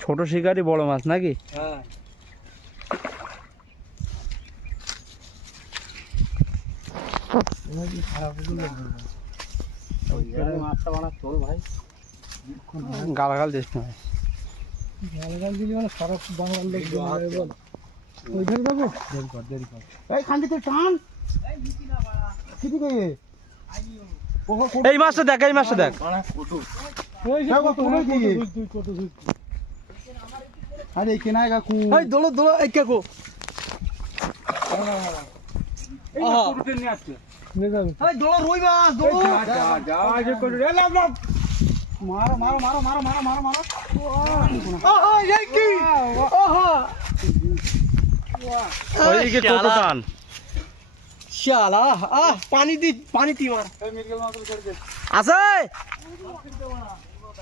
ছোট শিকারি বড় মাছ নাকি? হ্যাঁ মাছটা বানা চল ভাই, গালাগাল দিস না। গালাগাল দিলি মানে সারা বাংলার লোক বল ওইখানে যাবো। দেরি কর এই খান্ডিতে টান কিদি গিয়ে এই মাছটা দেখ, এই মাছটা দেখ। আরে কেনায় কাকু এই দোলো দোলো এই কাকু এই কোটুতে নিয়ে আসছে নে যাবে এই দোলো রুই মাছ দোলো যা যা যে কোটু রে লাভ লাভ মারো মারো মারো মারো মারো মারো মারো ওহো এই কি ওহো ওই কি ছোট টান শালা পানি দি মার এই মিরগেল মাছ করে দে আছে।